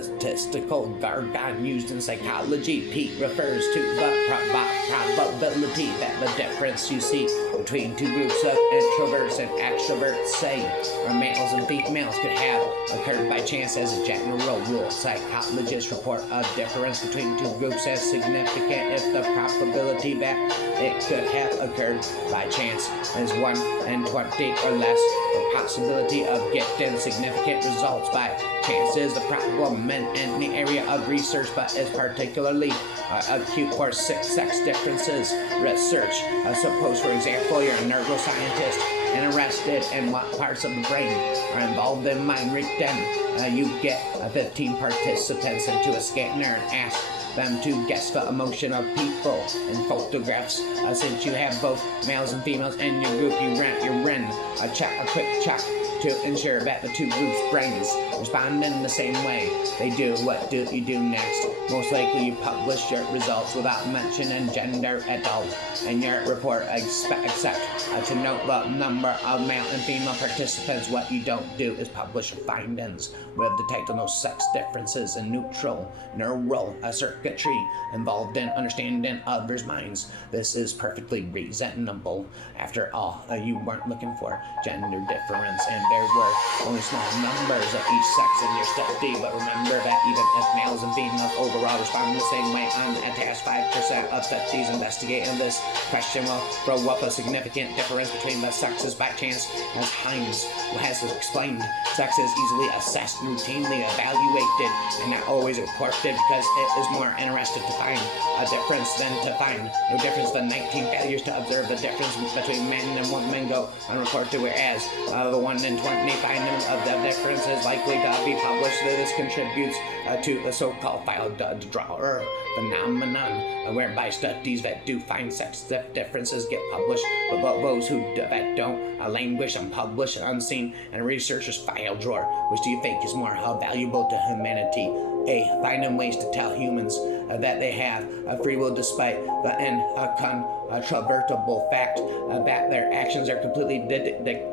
Statistical jargon used in psychology. P refers to the probability that the difference you see between two groups of introverts and extroverts, say, or males and females, could have occurred by chance as a general rule. Psychologists report a difference between two groups as significant if the probability that it could have occurred by chance is 1 in 20 or less. The possibility of getting significant results by chance is a problem in any area of research, but is particularly acute for sex differences research. Suppose, for example, you're a neuroscientist interested in what parts of the brain are involved in mind reading. You get 15 participants into a scanner and ask them to guess the emotion of people in photographs. Since you have both males and females in your group, you run a quick check to ensure that the two groups' brains respond in the same way. They do. What do you do next? Most likely you publish your results without mentioning gender at all in your report, except to note the number of male and female participants. What you don't do is publish your findings with the title "No Sex Differences in Neural Circuitry Involved in Understanding Others' Minds." This is perfectly reasonable. After all, you weren't looking for gender difference, and there were only small numbers of each sex in your study. But remember that even if males and females overall respond the same way on a test, 5% of studies investigating this question will throw up a significant difference between the sexes by chance. As Hines has explained, sex is easily assessed, routinely evaluated, and not always reported because it is more interested to find a difference than to find no difference. The 19 failures to observe the difference between men and women go unreported, whereas the 1 in 20 finding of the difference is likely to be published. This contributes to the so-called file drawer phenomenon, whereby studies that do find sex differences get published, but those that don't languish unpublished, unseen, and researchers' file drawer. Which do you think is more valuable to humanity? A. Finding ways to tell humans that they have free will despite the incontrovertible fact that their actions are completely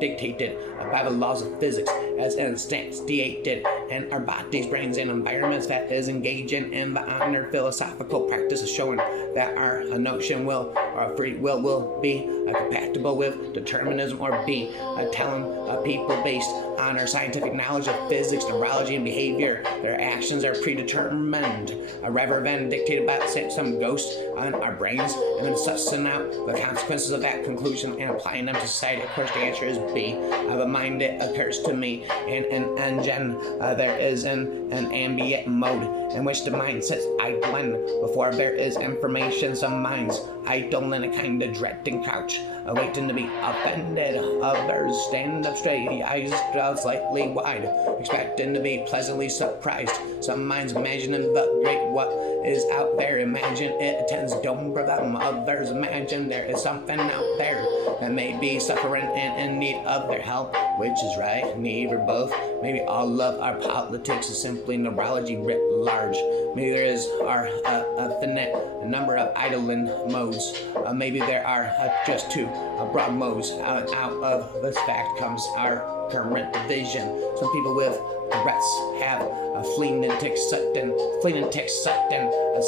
dictated by the laws of physics as instantiated in our bodies, brains, and environments. That is engaging in the honored philosophical practice of showing that our notion will or free will be compatible with determinism, or B. Telling people based on our scientific knowledge of physics, neurology, and behavior their actions are predetermined rather than dictated by some ghost on our brains, and then sussing out the consequences of that conclusion and applying them to society. Of course, the answer is B. The mind, it occurs to me, in an engine. There is an ambient mode in which the mind sits idling before there is information. Some minds idle in a kind of dreading crouch, waiting to be offended. Others stand up straight, eyes slightly wide, expecting to be pleasantly surprised. Some minds imagining the great what is out there. Imagine it attends don't them. Others imagine there is something out there that may be suffering and in need of their help. Which is right? Neither, both. Maybe all of our politics is simply neurology writ large. Maybe there is our finite number of idling modes. Maybe there are just two broad modes. Out of this fact comes our current vision. Some people with Tourette's have fleeing and tics sudden,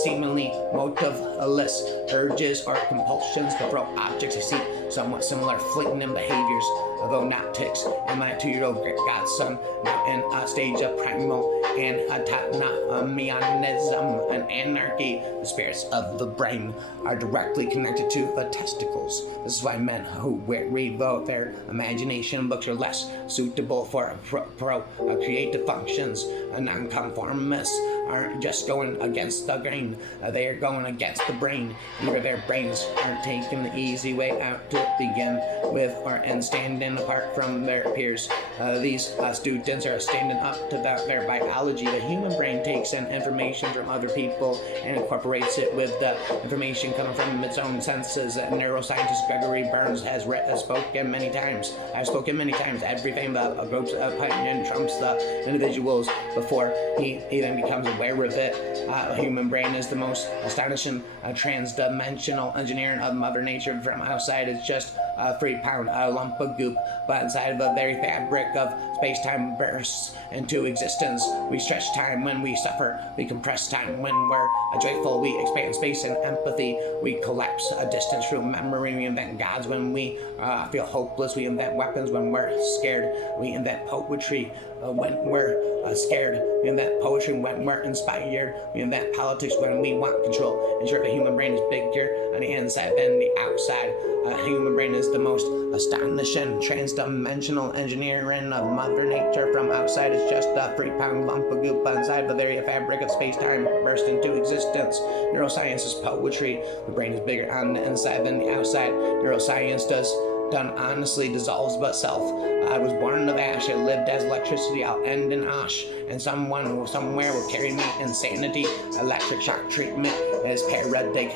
seemingly motiveless urges or compulsions to throw objects. I see somewhat similar fleeting behaviors, although not tics, in my 2-year-old godson, now in a stage of primal antagonism and anarchy. The spirits of the brain are directly connected to the testicles. This is why men who read their imagination books are less suitable for creative functions. Nonconformists aren't just going against the grain, they are going against the brain. Either their brains aren't taking the easy way out to begin with, or in standing apart from their peers. These students are standing up to their biology. The human brain takes in information from other people and incorporates it with the information coming from its own senses. Neuroscientist Gregory Burns has spoken many times. I've spoken many times. Everything the group's opinion trumps the individual's before he even becomes aware of it. The human brain is the most astonishing trans-dimensional engineering of Mother Nature. From outside, it's just a 3-pound lump of goop, but inside of the very fabric of space-time bursts into existence. We stretch time when we suffer, we compress time when we're joyful, we expand space and empathy, we collapse a distance through memory, we invent gods when we feel hopeless, we invent weapons when we're scared, we invent poetry when we're scared, we invent poetry when we're inspired, we invent politics when we want control. In short, the human brain is bigger on the inside than the outside. The human brain is the most astonishing trans-dimensional engineering of Mother Nature. From outside, it's just a 3-pound lump of goop, but inside the very fabric of space-time burst into existence. Neuroscience is poetry. The brain is bigger on the inside than the outside. Neuroscience done honestly dissolves but self. I was born of ash, I lived as electricity, I'll end in ash, and someone somewhere will carry me insanity. Electric shock treatment is paradigmatic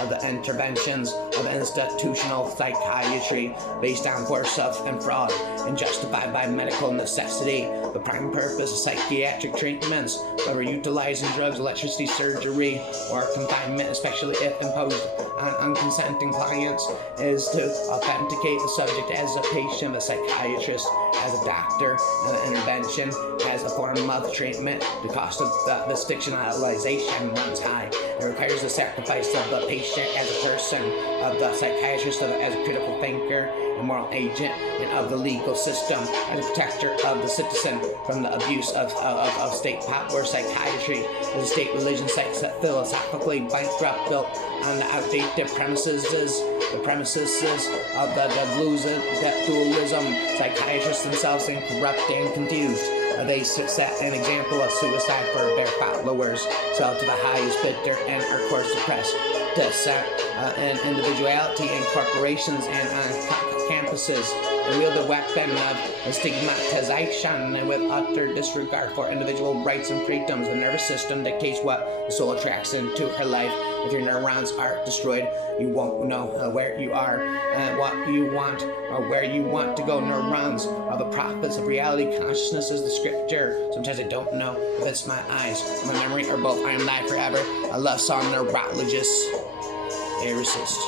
of the interventions of institutional psychiatry based on force of and fraud and justified by medical necessity. The prime purpose of psychiatric treatments, whether utilizing drugs, electricity, surgery, or confinement, especially if imposed on unconsenting clients, is to authenticate the subject as a patient, the psychiatrist as a doctor, and the intervention as a form of treatment. The cost of this fictionalization runs high. It requires the sacrifice of the patient as a person, of the psychiatrist as a critical thinker, a moral agent, and of the legal system as a protector of the citizen from the abuse of state power. Psychiatry is a state religion philosophically bankrupt, built on the outdated premises of the dualism. Psychiatrists themselves are corrupt and confused. They set an example of suicide for their followers, sell to the highest bidder, and are course suppressed dissent and individuality in corporations and on campuses, and wield the weapon of stigmatization with utter disregard for individual rights and freedoms. The nervous system dictates what the soul attracts into her life. If your neurons are destroyed, you won't know where you are and what you want or where you want to go. Neurons are the prophets of reality. Consciousness is the scripture. Sometimes I don't know if it's my eyes, my memory, or both. I am thy forever. A love song, neurologist. They resist.